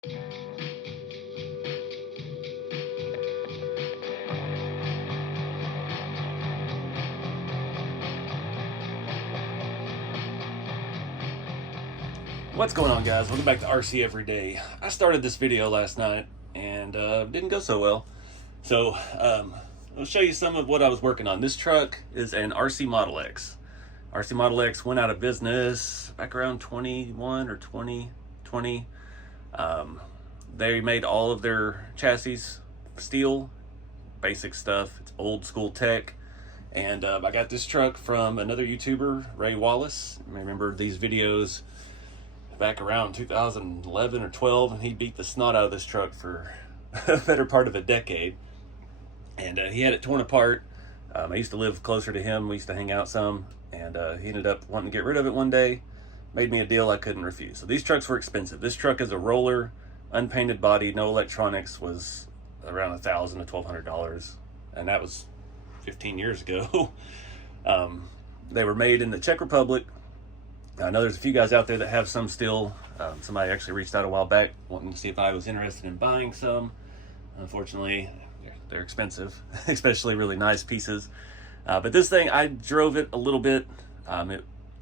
What's going on, guys? Welcome back to RC Everyday. I started this video last night and didn't go so well. So I'll show you some of what I was working on. This truck is an RCmodelex. RCmodelex went out of business back around 21 or 2020. They made all of their chassis steel, basic stuff. It's old school tech. And I got this truck from another YouTuber, Ray Wallace. I remember these videos back around 2011 or 12, and he beat the snot out of this truck for a better part of a decade. And he had it torn apart. I used to live closer to him. We used to hang out some, and he ended up wanting to get rid of it one day. Made me a deal I couldn't refuse. So these trucks were expensive. This truck is a roller, unpainted body, no electronics, was around $1,000 to $1,200, and that was 15 years ago. They were made in the Czech Republic. I know there's a few guys out there that have some still. Somebody actually reached out a while back wanting to see if I was interested in buying some. Unfortunately, they're expensive, especially really nice pieces. But this thing, I drove it a little bit.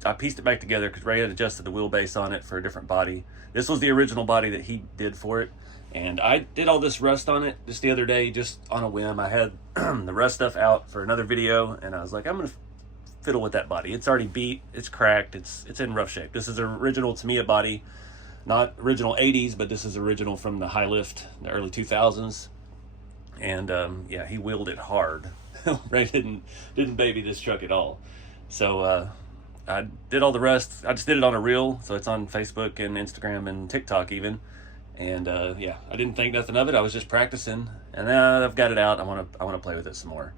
I pieced it back together because Ray had adjusted the wheelbase on it for a different body. This was the original body that he did for it. And I did all this rust on it just the other day, just on a whim. I had the rust stuff out for another video, and I was like, I'm going to fiddle with that body. It's already beat, it's cracked, it's in rough shape. This is an original Tamiya body, not original 80s, but this is original from the high lift, the early 2000s. And yeah, he wheeled it hard. Ray didn't baby this truck at all. So I did all the rest. I just did it on a reel, so it's on Facebook and Instagram and TikTok even. And yeah, I didn't think nothing of it. I was just practicing, and now I've got it out. I want to play with it some more.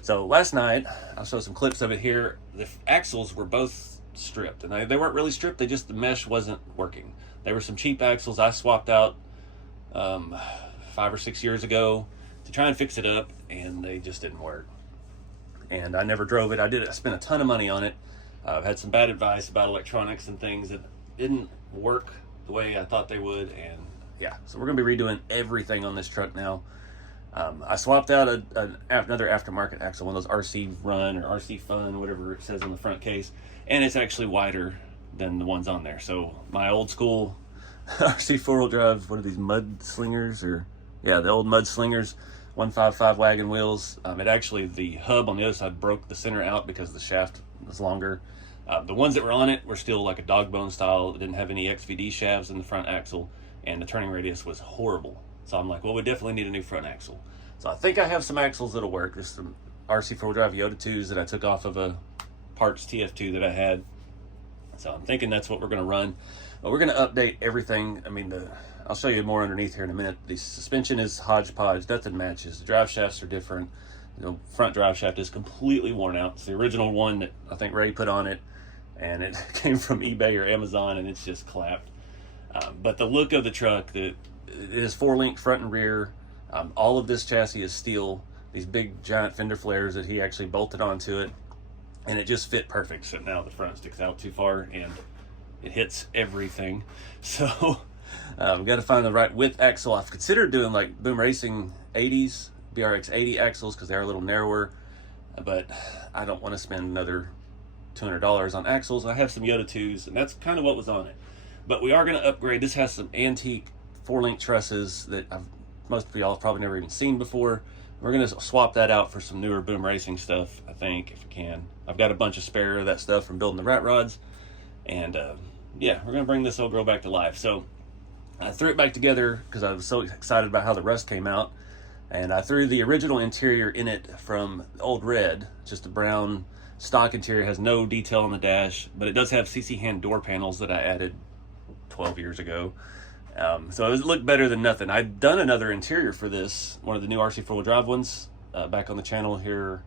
So last night, I'll show some clips of it here. The axles were both stripped, and they weren't really stripped. The mesh wasn't working. They were some cheap axles I swapped out 5 or 6 years ago to try and fix it up, and they just didn't work. And I never drove it. I spent a ton of money on it. I've had some bad advice about electronics and things that didn't work the way I thought they would, and yeah. So we're gonna be redoing everything on this truck now. I swapped out another aftermarket axle, one of those RC Run or RC Fun, whatever it says on the front case, and it's actually wider than the ones on there. So my old school RC four-wheel drive, what are these, mud slingers? Or yeah, the old mud slingers, 155 wagon wheels. It actually, the hub on the other side broke the center out because the shaft was longer. The ones that were on it were still like a dog bone style. It didn't have any XVD shafts in the front axle, and the turning radius was horrible. So I'm like, well, we definitely need a new front axle. So I think I have some axles that'll work. There's some RC four-wheel drive Yoda 2s that I took off of a parts TF2 that I had. So I'm thinking that's what we're going to run. But we're going to update everything. I mean, I'll show you more underneath here in a minute. The suspension is hodgepodge. Nothing matches. The drive shafts are different. The front drive shaft is completely worn out. It's the original one that I think Ray put on it, and it came from eBay or Amazon, and it's just clapped. But the look of the truck, it is 4-link front and rear. All of this chassis is steel. These big giant fender flares that he actually bolted onto it, and it just fit perfect. So now the front sticks out too far and it hits everything. So we've got to find the right width axle. I've considered doing like Boom Racing 80s, BRX 80 axles, because they're a little narrower, but I don't want to spend another $200 on axles. I have some Yoda 2s, and that's kind of what was on it. But we are going to upgrade. This has some antique 4-link trusses that most of y'all have probably never even seen before. We're going to swap that out for some newer Boom Racing stuff, I think, if we can. I've got a bunch of spare of that stuff from building the rat rods. And yeah, we're going to bring this old girl back to life. So I threw it back together because I was so excited about how the rust came out. And I threw the original interior in it from Old Red, just a brown stock interior, has no detail on the dash, but it does have CC hand door panels that I added 12 years ago. So it looked better than nothing. I'd done another interior for this, one of the new RC four-wheel drive ones, back on the channel here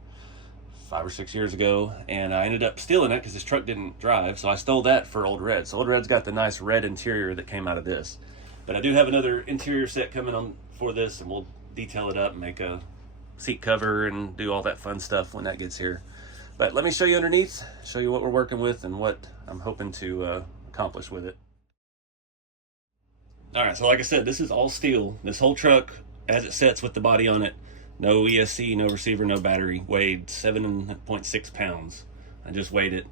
5 or 6 years ago, and I ended up stealing it because this truck didn't drive, so I stole that for Old Red. So Old Red's got the nice red interior that came out of this. But I do have another interior set coming on for this, and we'll detail it up and make a seat cover and do all that fun stuff when that gets here. But let me show you underneath, show you what we're working with and what I'm hoping to accomplish with it. All right, so like I said, this is all steel. This whole truck, as it sets with the body on it, no ESC, no receiver, no battery, weighed 7.6 pounds. I just weighed it.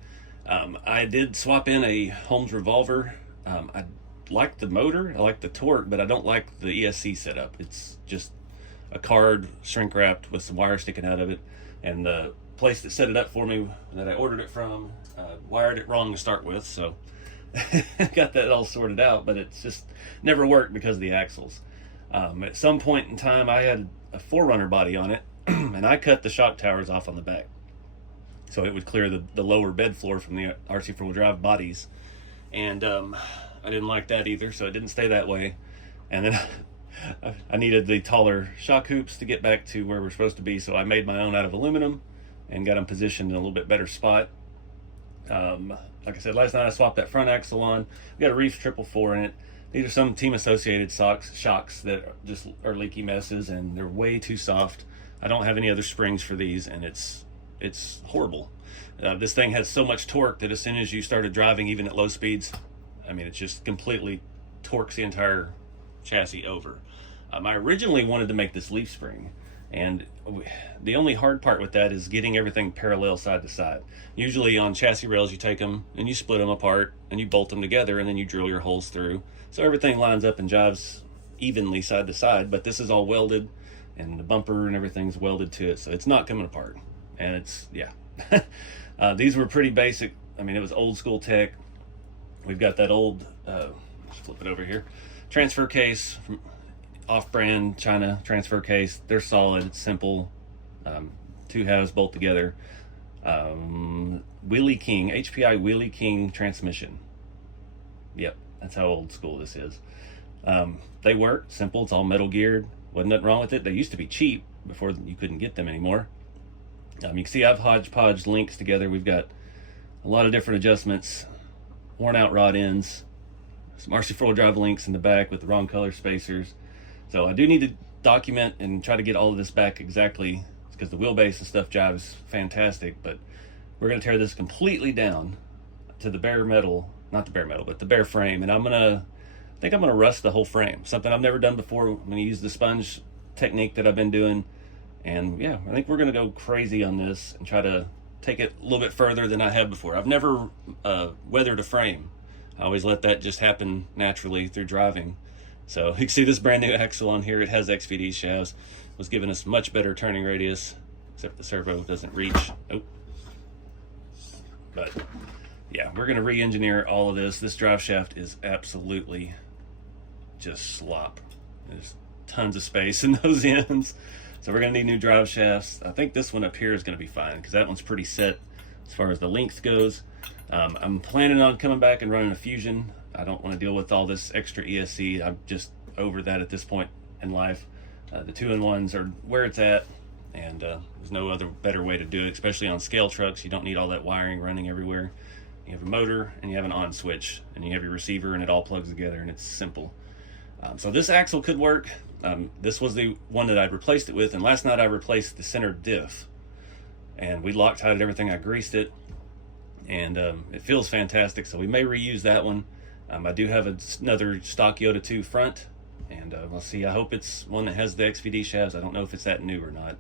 I did swap in a Holmes revolver. I like the motor, I like the torque, but I don't like the ESC setup. It's just a card shrink wrapped with some wire sticking out of it. And the place that set it up for me, that I ordered it from, wired it wrong to start with, so got that all sorted out, but it's just never worked because of the axles. At some point in time, I had a 4Runner body on it, and I cut the shock towers off on the back, so it would clear the lower bed floor from the RC four-wheel drive bodies. And I didn't like that either, so it didn't stay that way. And then I needed the taller shock hoops to get back to where we're supposed to be, so I made my own out of aluminum and got them positioned in a little bit better spot. Like I said, last night I swapped that front axle on. We got a Reef 444 in it. These are some team associated shocks that just are leaky messes, and they're way too soft. I don't have any other springs for these, and it's horrible. This thing has so much torque that as soon as you started driving, even at low speeds, I mean, it just completely torques the entire chassis over. I originally wanted to make this leaf spring, and the only hard part with that is getting everything parallel side to side. Usually on chassis rails, you take them and you split them apart and you bolt them together, and then you drill your holes through, so everything lines up and jives evenly side to side. But this is all welded, and the bumper and everything's welded to it, so it's not coming apart. And it's, yeah. These were pretty basic. I mean, it was old school tech. We've got that old, let's flip it over here, transfer case from off-brand China transfer case. They're solid, it's simple. Two halves bolt together. Wheelie King, HPI Wheelie King transmission. Yep, that's how old school this is. They work, simple, it's all metal geared. Wasn't nothing wrong with it. They used to be cheap before you couldn't get them anymore. You can see I've hodgepodge links together. We've got a lot of different adjustments, worn out rod ends, some RC four-wheel drive links in the back with the wrong color spacers. So I do need to document and try to get all of this back exactly, because the wheelbase and stuff jives fantastic. But we're going to tear this completely down to the bare metal, not the bare metal, but the bare frame. And I think I'm going to rust the whole frame, something I've never done before. I'm going to use the sponge technique that I've been doing. And yeah, I think we're going to go crazy on this and try to take it a little bit further than I have before. I've never weathered a frame. I always let that just happen naturally through driving. So you can see this brand new axle on here. It has XVD shafts. It was giving us much better turning radius, except the servo doesn't reach. Oh. But yeah, we're going to re-engineer all of this. This drive shaft is absolutely just slop. There's tons of space in those ends. So we're going to need new drive shafts. I think this one up here is going to be fine, because that one's pretty set as far as the length goes. I'm planning on coming back and running a Fusion. I don't want to deal with all this extra ESC. I'm just over that at this point in life. The 2-in-1s are where it's at, and there's no other better way to do it, especially on scale trucks. You don't need all that wiring running everywhere. You have a motor and you have an on switch, and you have your receiver, and it all plugs together, and it's simple. So this axle could work. This was the one that I replaced it with, and last night I replaced the center diff, and we Loctited everything. I greased it, and it feels fantastic, so we may reuse that one. I do have another stock Yoda 2 front, and we'll see. I hope it's one that has the XVD shafts. I don't know if it's that new or not,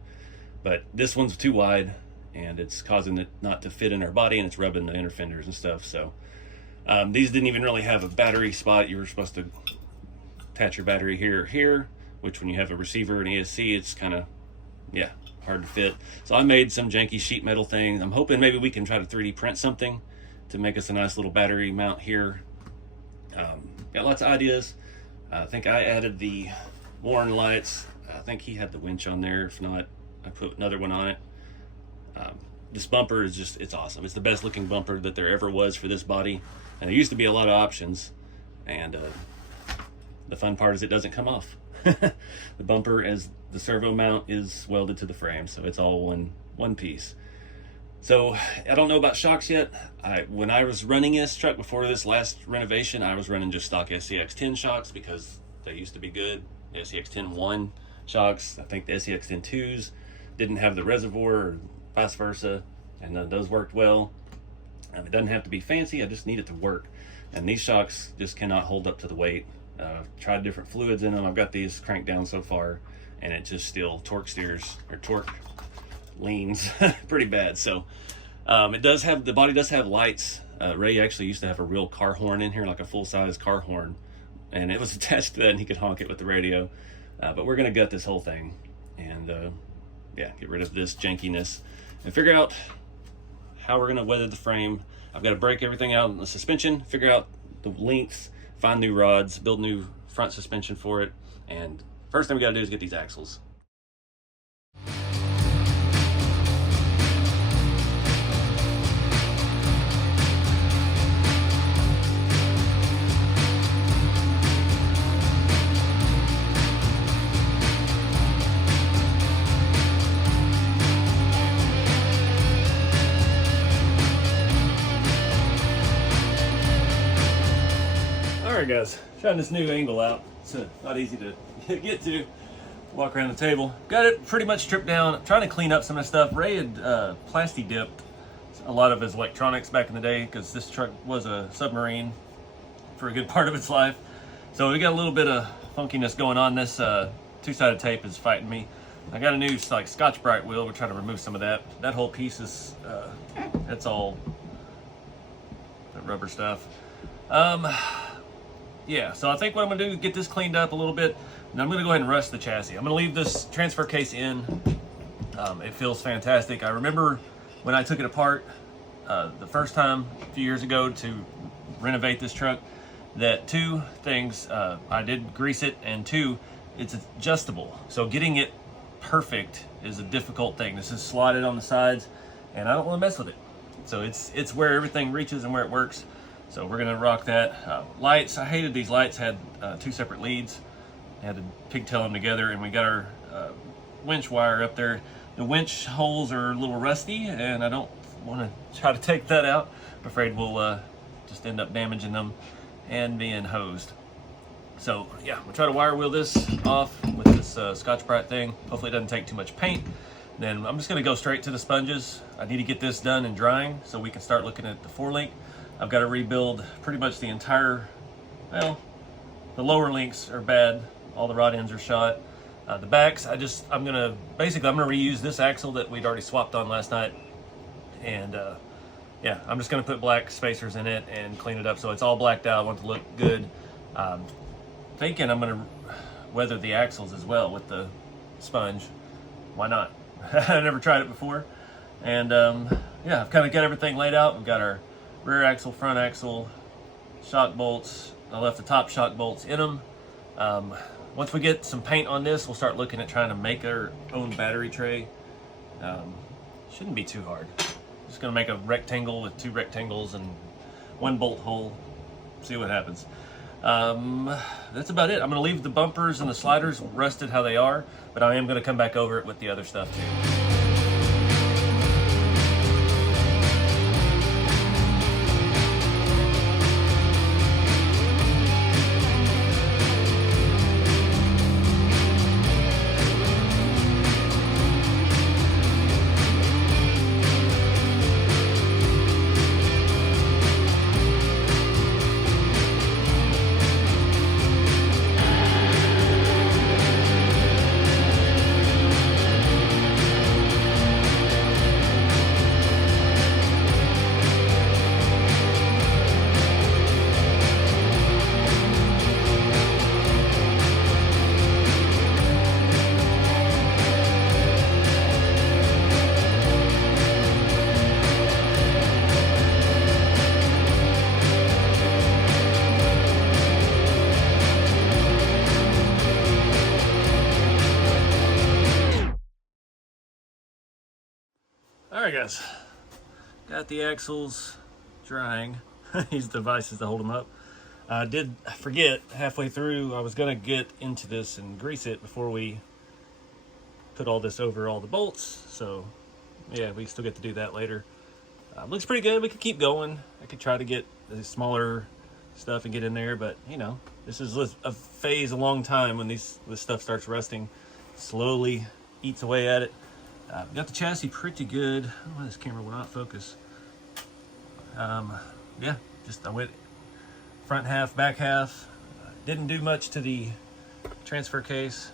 but this one's too wide, and it's causing it not to fit in our body, and it's rubbing the inner fenders and stuff. So these didn't even really have a battery spot. You were supposed to attach your battery here or here, which when you have a receiver and ESC, it's kind of, yeah, hard to fit. So I made some janky sheet metal thing. I'm hoping maybe we can try to 3D print something to make us a nice little battery mount here. Got lots of ideas. I think I added the Warren lights. I think he had the winch on there. If not, I put another one on it. This bumper is just, it's awesome. It's the best looking bumper that there ever was for this body. And there used to be a lot of options, and the fun part is it doesn't come off. The bumper, as the servo mount, is welded to the frame, so it's all one piece. So I don't know about shocks yet. When I was running this truck before this last renovation, I was running just stock SCX10 shocks because they used to be good. The SCX10-1 shocks. I think the SCX10-2s didn't have the reservoir, or vice versa, and those worked well. It doesn't have to be fancy. I just need it to work. And these shocks just cannot hold up to the weight. Tried different fluids in them. I've got these cranked down so far, and it just still torque steers, or torque leans pretty bad. So it does have, the body does have lights. Ray actually used to have a real car horn in here, like a full-size car horn, and it was attached to that, and he could honk it with the radio. But we're gonna gut this whole thing and yeah, get rid of this jankiness and figure out how we're gonna weather the frame. I've got to break everything out in the suspension, figure out the lengths, find new rods, build new front suspension for it, and first thing we gotta do is get these axles. Alright guys, trying this new angle out. It's not easy to get to. Walk around the table. Got it pretty much stripped down. I'm trying to clean up some of the stuff. Ray had plasti dipped a lot of his electronics back in the day because this truck was a submarine for a good part of its life. So we got a little bit of funkiness going on. This two-sided tape is fighting me. I got a new like Scotch-Brite wheel. We're trying to remove some of that. That whole piece is, that's all that rubber stuff. Yeah, so I think what I'm gonna do is get this cleaned up a little bit, and I'm gonna go ahead and rust the chassis. I'm gonna leave this transfer case in. It feels fantastic. I remember when I took it apart the first time a few years ago to renovate this truck, that two things, I did grease it, and two, it's adjustable. So getting it perfect is a difficult thing. This is slotted on the sides, and I don't wanna mess with it. So it's where everything reaches and where it works. So we're gonna rock that. Lights, I hated these lights, had two separate leads. I had to pigtail them together, and we got our winch wire up there. The winch holes are a little rusty, and I don't wanna try to take that out. I'm afraid we'll just end up damaging them and being hosed. So yeah, we'll try to wire wheel this off with this Scotch-Brite thing. Hopefully it doesn't take too much paint. Then I'm just gonna go straight to the sponges. I need to get this done and drying so we can start looking at the forelink. I've got to rebuild pretty much the entire, well, the lower links are bad. All the rod ends are shot. The backs, I'm gonna reuse this axle that we'd already swapped on last night. And yeah, I'm just gonna put black spacers in it and clean it up so it's all blacked out. I want it to look good. Thinking I'm gonna weather the axles as well with the sponge. Why not? I never tried it before. And yeah, I've kind of got everything laid out. We've got our rear axle, front axle, shock bolts. I left the top shock bolts in them. Once we get some paint on this, we'll start looking at trying to make our own battery tray. Shouldn't be too hard. Just gonna make a rectangle with two rectangles and one bolt hole. See what happens. That's about it. I'm gonna leave the bumpers and the sliders rusted how they are, but I am gonna come back over it with the other stuff too. Alright guys, got the axles drying. These devices to hold them up. I did forget halfway through I was going to get into this and grease it before we put all this over all the bolts. So yeah, we still get to do that later. Looks pretty good. We could keep going. I could try to get the smaller stuff and get in there, but you know, this is a phase, a long time when this stuff starts rusting. Slowly eats away at it. Got the chassis pretty good. I don't know why this camera will not focus. Yeah, I went front half, back half. Didn't do much to the transfer case,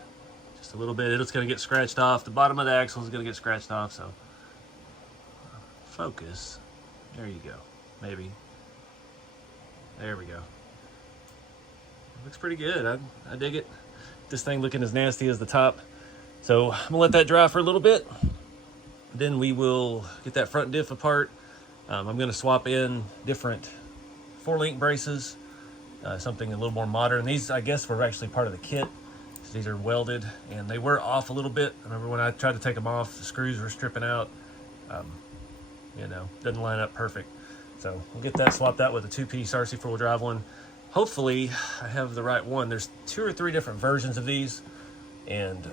just a little bit. It's going to get scratched off. The bottom of the axle is going to get scratched off, so focus. There you go. Maybe. There we go. Looks pretty good. I dig it. This thing looking as nasty as the top. So I'm gonna let that dry for a little bit. Then we will get that front diff apart. I'm gonna swap in different 4-link braces, something a little more modern. These, I guess, were actually part of the kit. These are welded and they were off a little bit. I remember when I tried to take them off, the screws were stripping out. You know, doesn't line up perfect. So we'll get that swapped out with a 2-piece RC 4-wheel drive one. Hopefully I have the right one. There's 2 or 3 different versions of these, and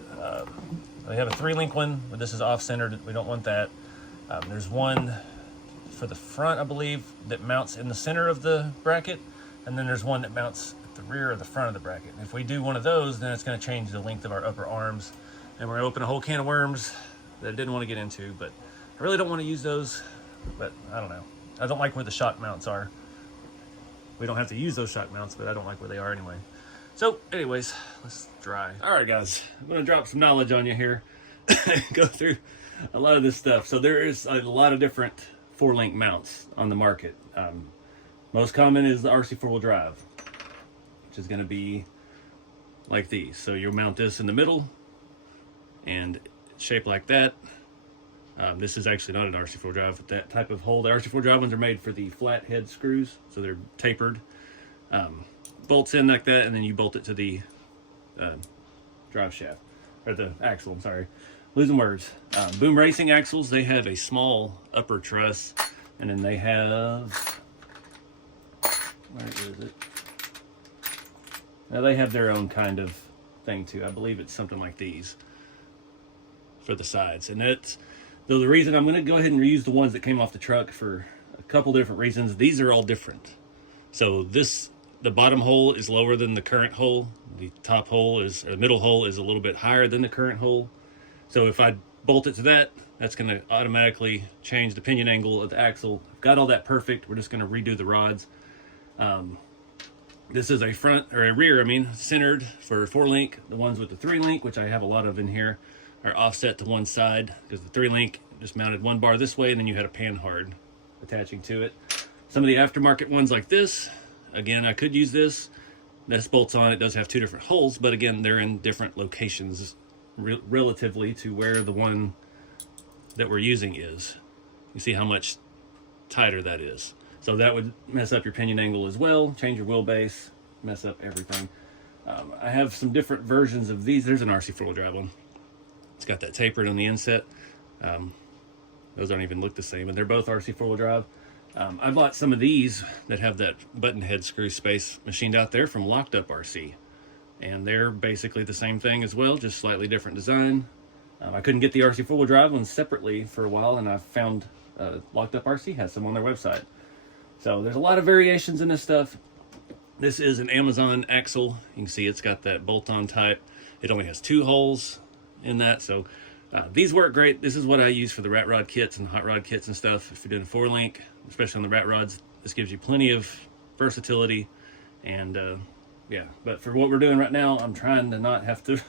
I have a 3-link one, but this is off-centered. We don't want that. There's one for the front, I believe, that mounts in the center of the bracket, and then there's one that mounts at the rear or the front of the bracket. And if we do one of those, then it's going to change the length of our upper arms, and we're going to open a whole can of worms that I didn't want to get into. But I really don't want to use those, but I don't know. I don't like where the shock mounts are. We don't have to use those shock mounts, but I don't like where they are anyway. So anyways, let's dry. All right, guys, I'm gonna drop some knowledge on you here. Go through a lot of this stuff. So there is a lot of different 4-link mounts on the market. Most common is the RC 4-wheel drive, which is gonna be like these. So you'll mount this in the middle and shaped like that. This is actually not an RC 4 drive with that type of hole. The RC 4 drive ones are made for the flat head screws, so they're tapered. Bolts in like that, and then you bolt it to the drive shaft, or the axle, I'm sorry. Losing words. Boom Racing axles, they have a small upper truss, and then they have, where is it? Now they have their own kind of thing too. I believe it's something like these for the sides, and that's, though the reason I'm going to go ahead and reuse the ones that came off the truck for a couple different reasons. These are all different. So this, the bottom hole is lower than the current hole. The top hole is, or the middle hole is a little bit higher than the current hole. So if I bolt it to that, that's going to automatically change the pinion angle of the axle. I've got all that perfect. We're just going to redo the rods. This is a front, or a rear, I mean, centered for 4-link. The ones with the 3-link, which I have a lot of in here, are offset to one side, because the 3-link just mounted one bar this way, and then you had a panhard attaching to it. Some of the aftermarket ones like this, again, I could use this. This bolts on. It does have 2 different holes, but again, they're in different locations relatively to where the one that we're using is. You see how much tighter that is. So that would mess up your pinion angle as well, change your wheelbase, mess up everything. I have some different versions of these. There's an RC 4-wheel drive one. It's got that tapered on the inset. Those don't even look the same, and they're both RC 4-wheel drive. I bought some of these that have that button head screw space machined out there from Locked Up RC, and they're basically the same thing as well, just slightly different design. I couldn't get the RC 4-wheel drive ones separately for a while, and I found Locked Up RC has some on their website. So there's a lot of variations in this stuff. This is an Amazon axle. You can see it's got that bolt-on type. It only has 2 holes in that, so these work great. This is what I use for the rat rod kits and hot rod kits and stuff. If you're doing a 4-link, especially on the rat rods, this gives you plenty of versatility. And yeah, but for what we're doing right now, I'm trying to not have to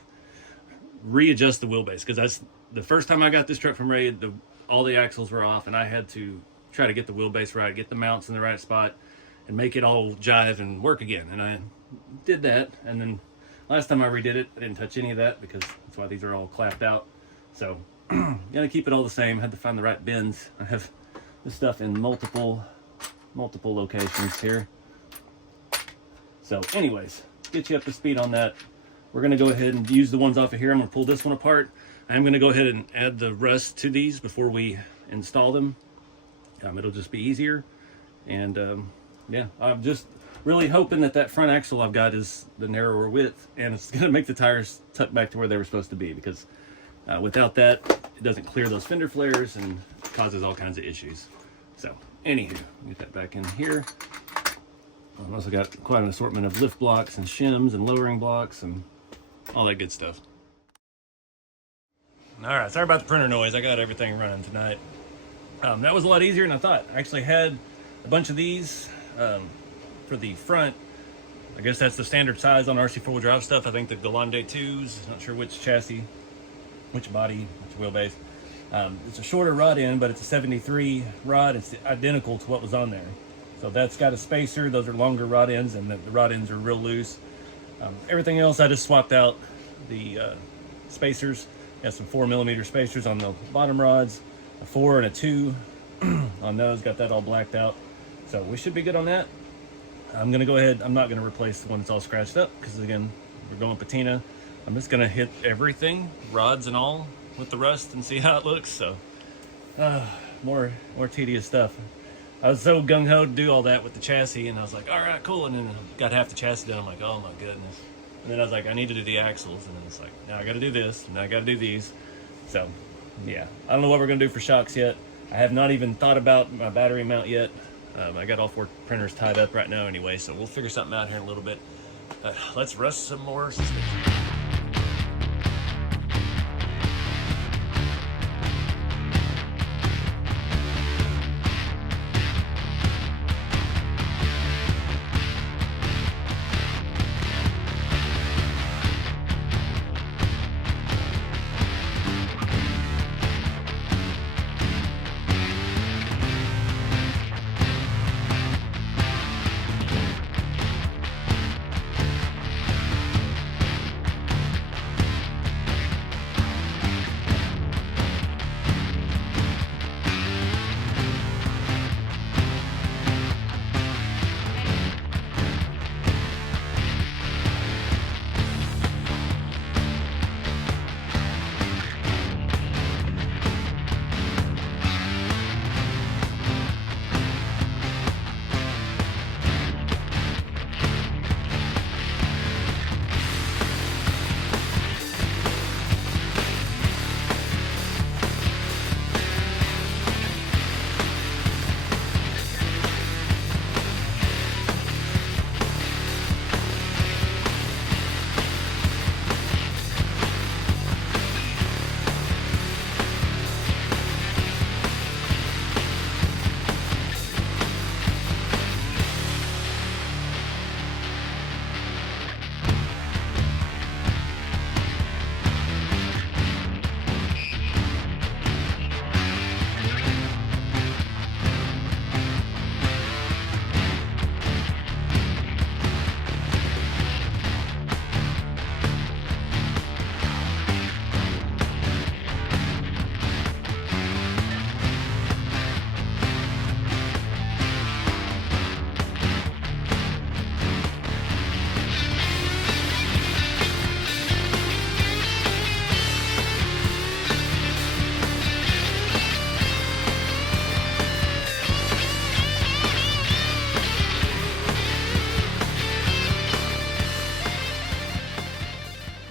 readjust the wheelbase, because that's the first time I got this truck from Raid, all the axles were off, and I had to try to get the wheelbase right, get the mounts in the right spot, and make it all jive and work again. And I did that, and then last time I redid it, I didn't touch any of that, because that's why these are all clapped out. So gotta keep it all the same. Had to find the right bins. I have this stuff in multiple locations here. So anyways, get you up to speed on that. We're gonna go ahead and use the ones off of here. I'm gonna pull this one apart. I'm gonna go ahead and add the rust to these before we install them. It'll just be easier. And yeah, I'm just really hoping that that front axle I've got is the narrower width, and it's gonna make the tires tuck back to where they were supposed to be, because without that, it doesn't clear those fender flares and causes all kinds of issues. So anywho, get that back in here. I've also got quite an assortment of lift blocks and shims and lowering blocks and all that good stuff. All right, sorry about the printer noise. I got everything running tonight. That was a lot easier than I thought. I actually had a bunch of these for the front I guess that's the standard size on RC four-wheel drive stuff. I think the Grande 2s, not sure which chassis, which body, which wheelbase. It's a shorter rod end, but it's a 73 rod. It's identical to what was on there. So that's got a spacer. Those are longer rod ends, and the rod ends are real loose. Everything else, I just swapped out the spacers. Got some 4mm spacers on the bottom rods, a 4 and a 2 on those. Got that all blacked out. So we should be good on that. I'm gonna go ahead. I'm not gonna replace the one that's all scratched up because again, we're going patina. I'm just gonna hit everything, rods and all, with the rust and see how it looks. So more tedious stuff. I was so gung-ho to do all that with the chassis, and I was like, all right, cool. And then got half the chassis done. I'm like, oh my goodness. And then I was like, I need to do the axles. And then it's like, now I got to do this, and now I got to do these. So yeah, I don't know what we're gonna do for shocks yet. I have not even thought about my battery mount yet. I got all 4 printers tied up right now anyway, so we'll figure something out here in a little bit. Let's rust some more.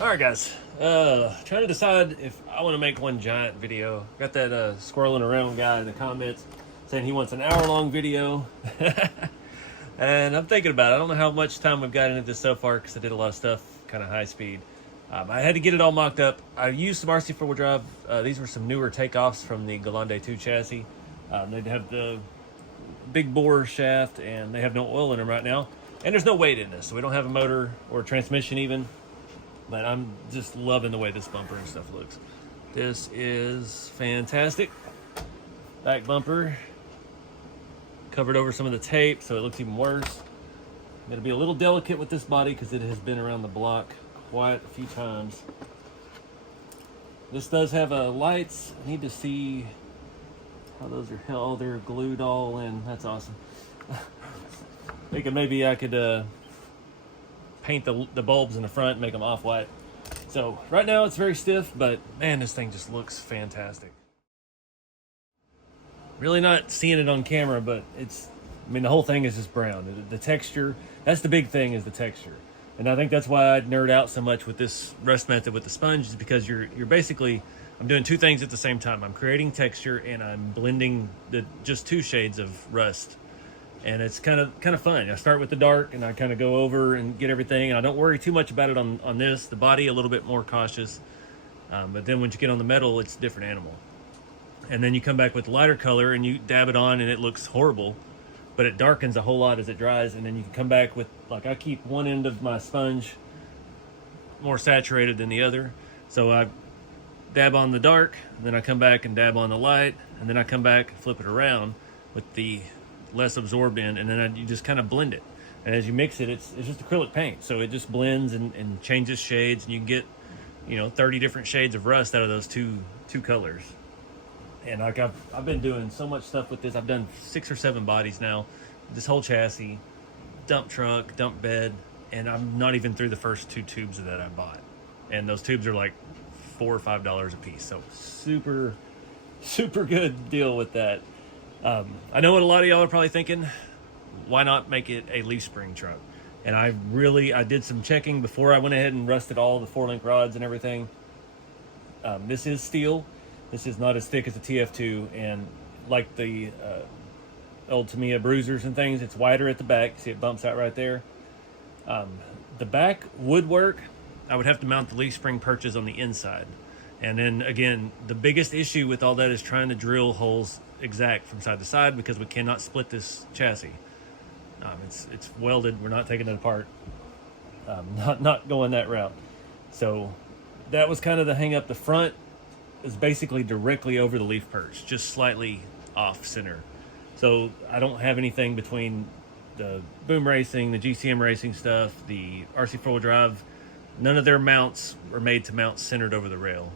Alright guys, trying to decide if I want to make one giant video. Got that squirreling around guy in the comments saying he wants an hour-long video. And I'm thinking about it. I don't know how much time we've got into this so far because I did a lot of stuff kind of high speed. I had to get it all mocked up. I used some RC four-wheel drive. These were some newer takeoffs from the Grande 2 chassis. They have the big bore shaft and they have no oil in them right now. And there's no weight in this, so we don't have a motor or transmission even. But I'm just loving the way this bumper and stuff looks. This is fantastic. Back bumper. Covered over some of the tape, so it looks even worse. I'm gonna be a little delicate with this body because it has been around the block quite a few times. This does have lights. I need to see how those are held. They're glued all in. That's awesome. Thinking maybe I could paint the bulbs in the front and make them off-white. So right now it's very stiff, but man, this thing just looks fantastic. Really not seeing it on camera, but it's, I mean, the whole thing is just brown. The texture, that's the big thing, is the texture. And I think that's why I nerd out so much with this rust method with the sponge, is because you're basically, I'm doing two things at the same time. I'm creating texture and I'm blending just 2 shades of rust. And it's kind of fun. I start with the dark and I kind of go over and get everything. And I don't worry too much about it on this. The body, a little bit more cautious. But then once you get on the metal, it's a different animal. And then you come back with lighter color and you dab it on and it looks horrible. but it darkens a whole lot as it dries. And then you can come back with, like, I keep one end of my sponge more saturated than the other. So I dab on the dark, and then I come back and dab on the light, and then I come back and flip it around with the less absorbed end, and then you just kind of blend it. And as you mix it, it's just acrylic paint, so it just blends and changes shades, and you can get, you know, 30 different shades of rust out of those two colors. And like I've been doing so much stuff with this. I've done 6 or 7 bodies now, this whole chassis, dump truck, dump bed, and I'm not even through the first 2 tubes that I bought. And those tubes are like $4 or $5 a piece, so super good deal with that. I know what a lot of y'all are probably thinking, why not make it a leaf spring truck? And I did some checking before I went ahead and rusted all the 4-link rods and everything. This is steel. This is not as thick as a TF2, and like the old Tamiya bruisers and things, it's wider at the back. See, it bumps out right there. The back would work. I would have to mount the leaf spring perches on the inside. And then again, the biggest issue with all that is trying to drill holes exact from side to side, because we cannot split this chassis. It's welded. We're not taking it apart. Not going that route. So that was kind of the hang up. The front is basically directly over the leaf perch, just slightly off center. So I don't have anything between the Boom Racing, the GCM Racing stuff, the RC 4-wheel drive. None of their mounts were made to mount centered over the rail.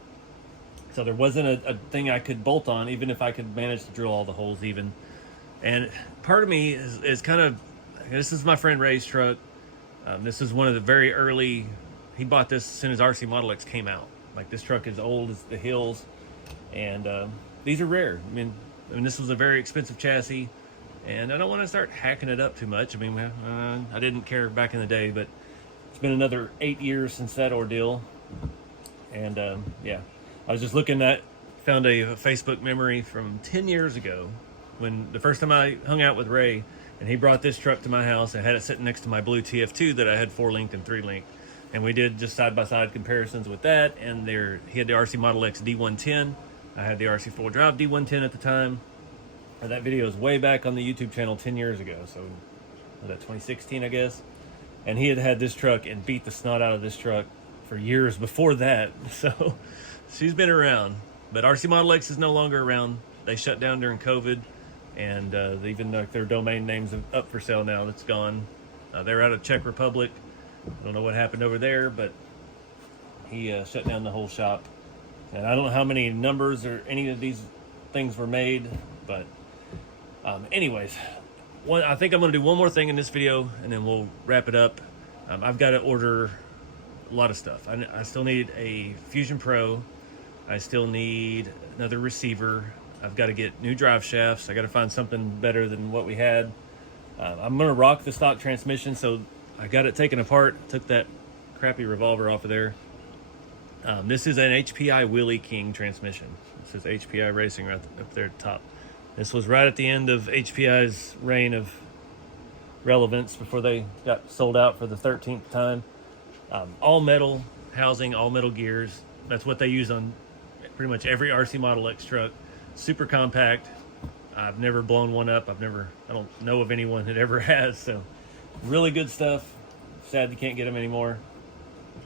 So there wasn't a thing I could bolt on, even if I could manage to drill all the holes even. And part of me is kind of, this is my friend Ray's truck. This is one of the very early, he bought this as soon as RCmodelex came out. Like, this truck is old as the hills, and these are rare. I mean, this was a very expensive chassis, and I don't want to start hacking it up too much. I mean, I didn't care back in the day, but it's been another 8 years since that ordeal. And yeah, I was just looking at, found a Facebook memory from 10 years ago, when the first time I hung out with Ray, and he brought this truck to my house. I had it sitting next to my blue TF2 that I had 4-linked and 3-linked. And we did just side-by-side comparisons with that. And he had the RCmodelex D110. I had the RC 4-wheel drive D110 at the time. And that video is way back on the YouTube channel 10 years ago. So, was that 2016, I guess? And he had this truck and beat the snot out of this truck for years before that. So, she's been around. But RCmodelex is no longer around. They shut down during COVID. And even their domain name's up for sale now. That's gone. They're out of Czech Republic. I don't know what happened over there, but he shut down the whole shop. And I don't know how many numbers or any of these things were made, but anyways, I think I'm going to do one more thing in this video, and then we'll wrap it up. I've got to order a lot of stuff. I still need a Fusion Pro. I still need another receiver. I've got to get new drive shafts. I got to find something better than what we had. I'm going to rock the stock transmission, so I got it taken apart, took that crappy revolver off of there. This is an HPI Wheelie King transmission. This is HPI Racing right up there at the top. This was right at the end of HPI's reign of relevance before they got sold out for the 13th time. All metal housing, all metal gears. That's what they use on pretty much every RCmodelex truck. Super compact. I've never blown one up. I don't know of anyone that ever has, so really good stuff. Sad you can't get them anymore.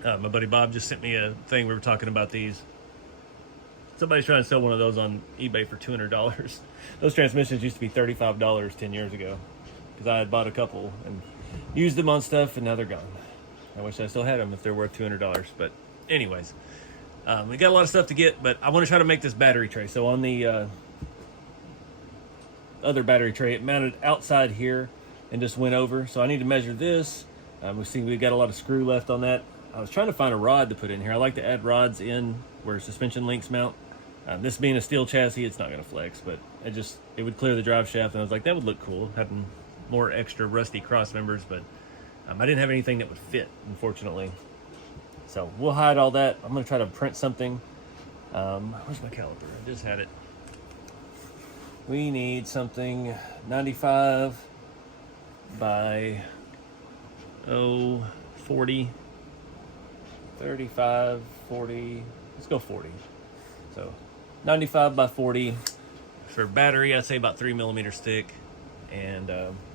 My buddy Bob just sent me a thing. We were talking about these. Somebody's trying to sell one of those on eBay for $200. Those transmissions used to be $35 10 years ago, because I had bought a couple and used them on stuff, and now they're gone. I wish I still had them if they're worth $200. But anyways, we got a lot of stuff to get, but I want to try to make this battery tray. So on the other battery tray, it mounted outside here and just went over. So I need to measure this. We see we got a lot of screw left on that. I was trying to find a rod to put in here. I like to add rods in where suspension links mount. This being a steel chassis, it's not going to flex, but it would clear the drive shaft, and I was like, that would look cool, having more extra rusty cross members, but I didn't have anything that would fit, unfortunately. So we'll hide all that. I'm going to try to print something. Where's my caliper? I just had it. We need something 95 by 40, 35, 40. Let's go 40. So 95 by 40 for battery. I'd say about 3 millimeters thick, and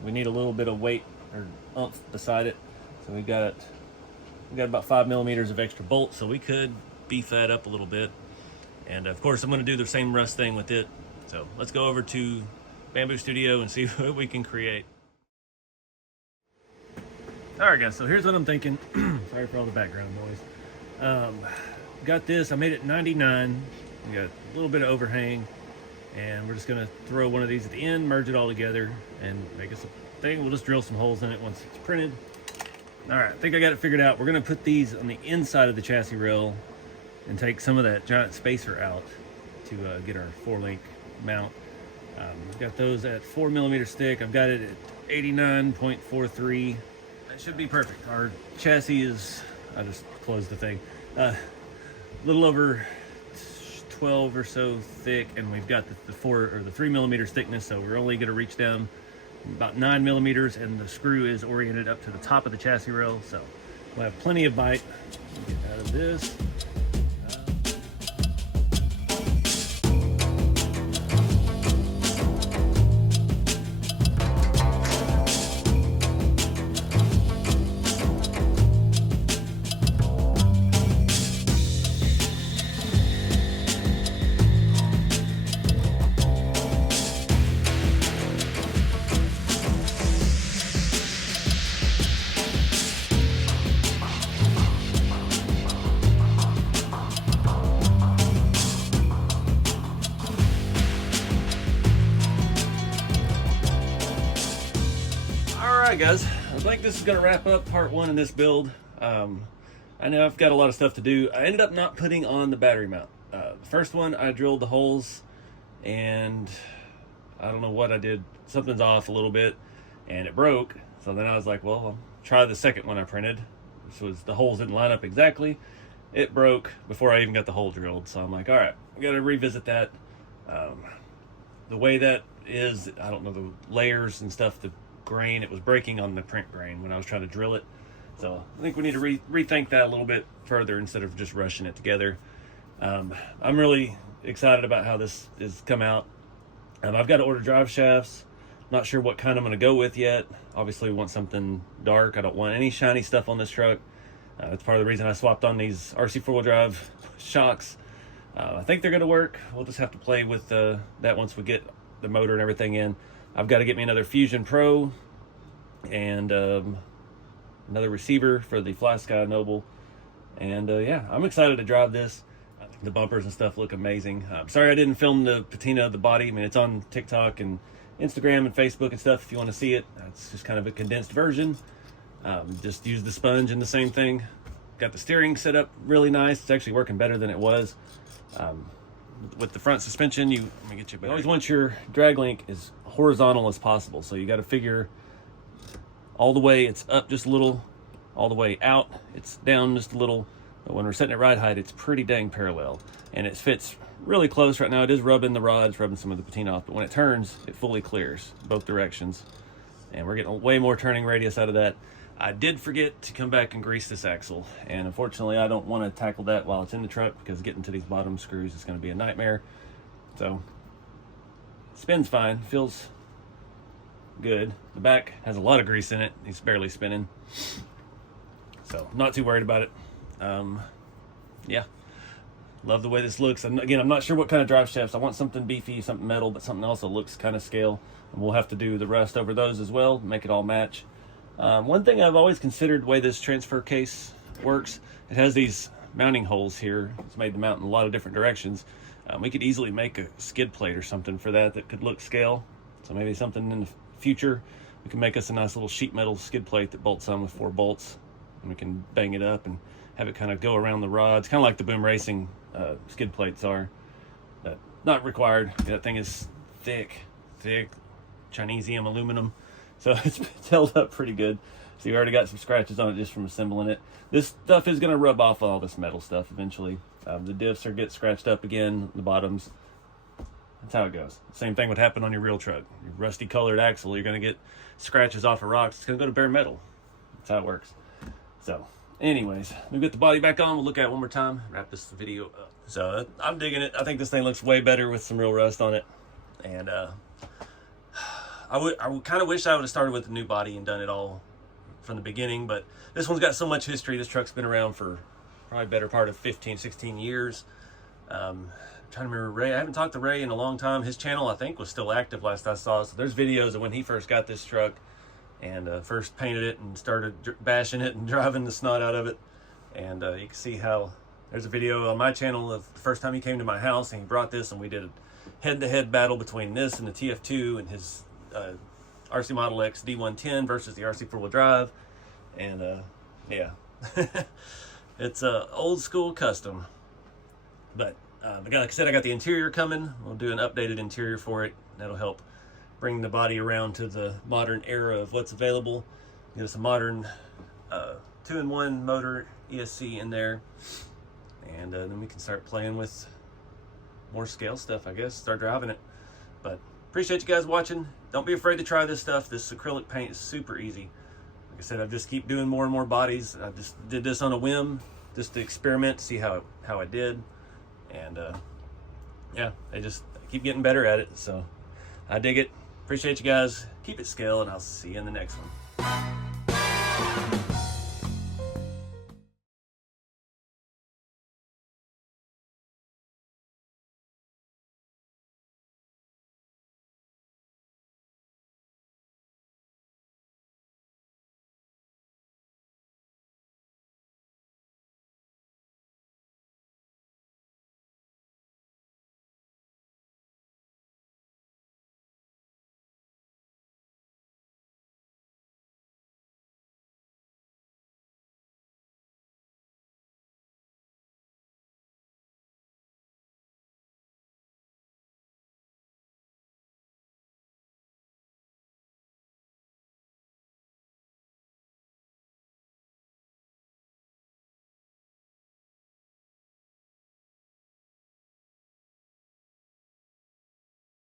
we need a little bit of weight or oomph beside it. So we got about 5 millimeters of extra bolt, so we could beef that up a little bit. And of course, I'm going to do the same rust thing with it. So let's go over to Bambu Studio and see what we can create. All right, guys, so here's what I'm thinking. Sorry for all the background noise. Got this, I made it 99. We got a little bit of overhang, and we're just gonna throw one of these at the end, merge it all together, and make us a thing. We'll just drill some holes in it once it's printed. All right, I think I got it figured out. We're gonna put these on the inside of the chassis rail and take some of that giant spacer out to get our 4-link mount. Got those at 4 millimeters thick. I've got it at 89.43. That should be perfect. Our chassis is, I just closed the thing, a little over 12 or so thick, and we've got the 3 millimeters thickness, so we're only going to reach down about 9 millimeters, and the screw is oriented up to the top of the chassis rail, so we'll have plenty of bite. Get out of this. Alright guys, I think this is going to wrap up part 1 in this build. I know I've got a lot of stuff to do. I ended up not putting on the battery mount. The first one, I drilled the holes, and I don't know what I did. Something's off a little bit, and it broke. So then I was like, well, I'll try the second one I printed. This was, the holes didn't line up exactly. It broke before I even got the hole drilled. So I'm like, alright, we got to revisit that. The way that is, I don't know, the layers and stuff, the grain, it was breaking on the print grain when I was trying to drill it. So I think we need to rethink that a little bit further instead of just rushing it together. I'm really excited about how this has come out. I've got to order drive shafts. Not sure what kind I'm going to go with yet. Obviously we want something dark. I don't want any shiny stuff on this truck. That's part of the reason I swapped on these RC 4-wheel drive shocks. I think they're going to work. We'll just have to play with that once we get the motor and everything in. I've got to get me another Fusion Pro and another receiver for the Fly Sky Noble. And yeah, I'm excited to drive this. The bumpers and stuff look amazing. Sorry I didn't film the patina of the body. I mean, it's on TikTok and Instagram and Facebook and stuff if you want to see it. It's just kind of a condensed version. Just use the sponge and the same thing. Got the steering set up really nice. It's actually working better than it was. With the front suspension, let me get you better. You always want your drag link as horizontal as possible. So you got to figure all the way it's up just a little, all the way out it's down just a little. But when we're setting it ride height, it's pretty dang parallel, and it fits really close right now. It is rubbing the rods, rubbing some of the patina off, but when it turns, it fully clears both directions, and we're getting way more turning radius out of that. I did forget to come back and grease this axle, and unfortunately I don't want to tackle that while it's in the truck because getting to these bottom screws is going to be a nightmare. So spins fine, feels good. The back has a lot of grease in it. It's barely spinning, so not too worried about it. Yeah, love the way this looks. And again, I'm not sure what kind of drive shafts. I want something beefy, something metal, but something else that looks kind of scale, and we'll have to do the rust over those as well, make it all match. One thing I've always considered, the way this transfer case works, it has these mounting holes here. It's made to mount in a lot of different directions. We could easily make a skid plate or something for that could look scale. So maybe something in the future, we can make us a nice little sheet metal skid plate that bolts on with 4 bolts, and we can bang it up and have it kind of go around the rods, kind of like the Boom Racing skid plates are. Not required. That thing is thick Chinesium aluminum, so it's held up pretty good. So you already got some scratches on it just from assembling it. This stuff is going to rub off all this metal stuff eventually. The diffs are get scratched up again, the bottoms. That's how it goes. Same thing would happen on your real truck. Your rusty colored axle, you're going to get scratches off of rocks. It's going to go to bare metal. That's how it works. So anyways, we'll get the body back on. We'll look at it one more time, wrap this video up. So I'm digging it. I think this thing looks way better with some real rust on it. And I kind of wish I would have started with the new body and done it all from the beginning, but this one's got so much history. This truck's been around for probably better part of 15, 16 years. I'm trying to remember Ray. I haven't talked to Ray in a long time. His channel, I think, was still active last I saw. So there's videos of when he first got this truck and first painted it and started bashing it and driving the snot out of it. And you can see how there's a video on my channel of the first time he came to my house and he brought this, and we did a head-to-head battle between this and the TF2 and his RCmodelex D110 versus the RC four-wheel drive. And yeah, it's a old school custom. But like I said, I got the interior coming. We'll do an updated interior for it. That'll help bring the body around to the modern era of what's available. Give us a modern 2-in-1 motor ESC in there. And then we can start playing with more scale stuff, I guess. Start driving it. But appreciate you guys watching. Don't be afraid to try this stuff. This acrylic paint is super easy. Like I said, I just keep doing more and more bodies. I just did this on a whim, just to experiment, see how I did. And yeah, I keep getting better at it. So I dig it. Appreciate you guys. Keep it scale, and I'll see you in the next one.